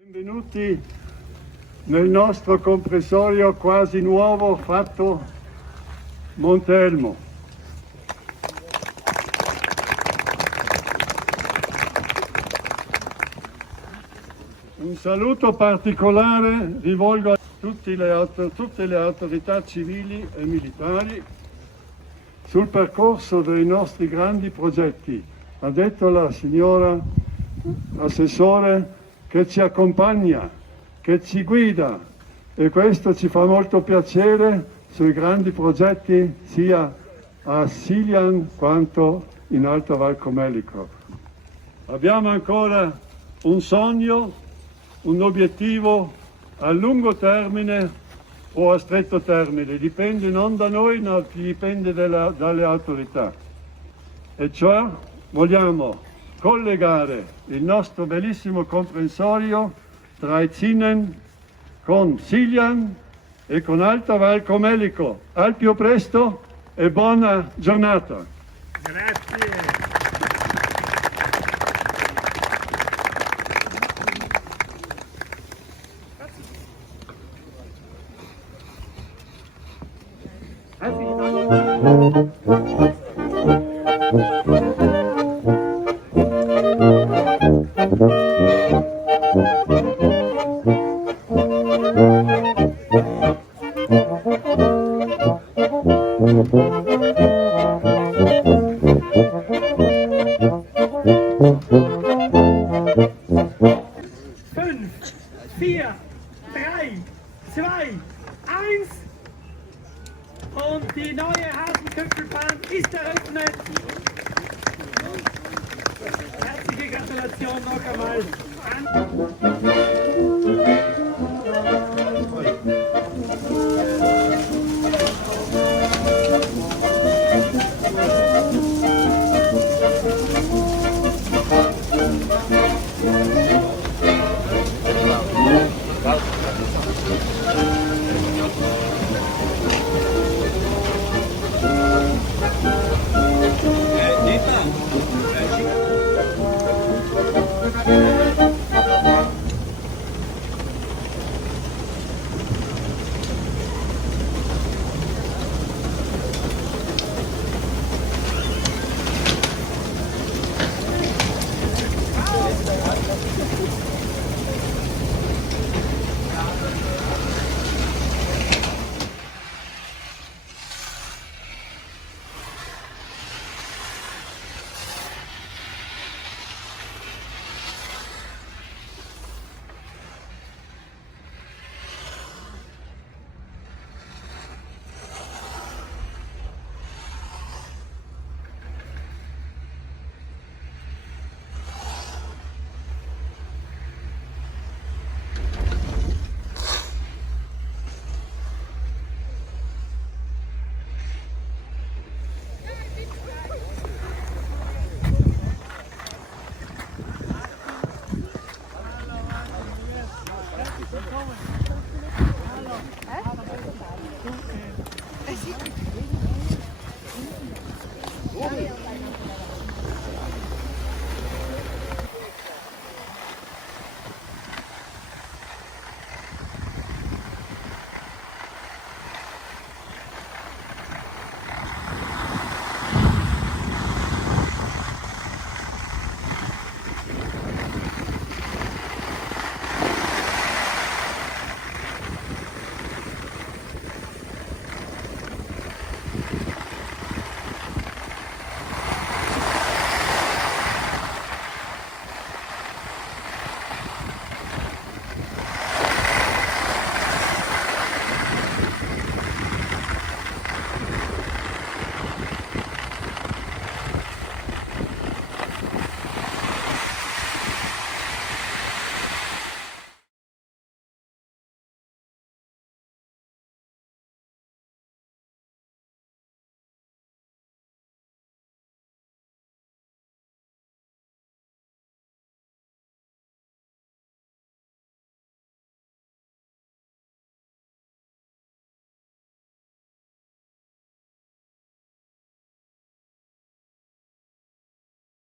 Benvenuti nel nostro comprensorio quasi nuovo fatto Monte Elmo. Un saluto particolare rivolgo a tutte le autorità civili e militari sul percorso dei nostri grandi progetti. Ha detto la signora Assessore che ci accompagna, che ci guida, e questo ci fa molto piacere sui grandi progetti sia a Siljan quanto in Alta Val Comelico. Abbiamo ancora un sogno, un obiettivo a lungo termine o a stretto termine, dipende non da noi ma dipende dalle autorità, e cioè vogliamo collegare il nostro bellissimo comprensorio tra Itzinen con Siljan e con Alta Val Comelico. Al più presto e buona giornata. Grazie. Fünf, vier, drei, zwei, eins. Und die neue Hasenköpfelbahn ist eröffnet. Herzliche Gratulation noch einmal an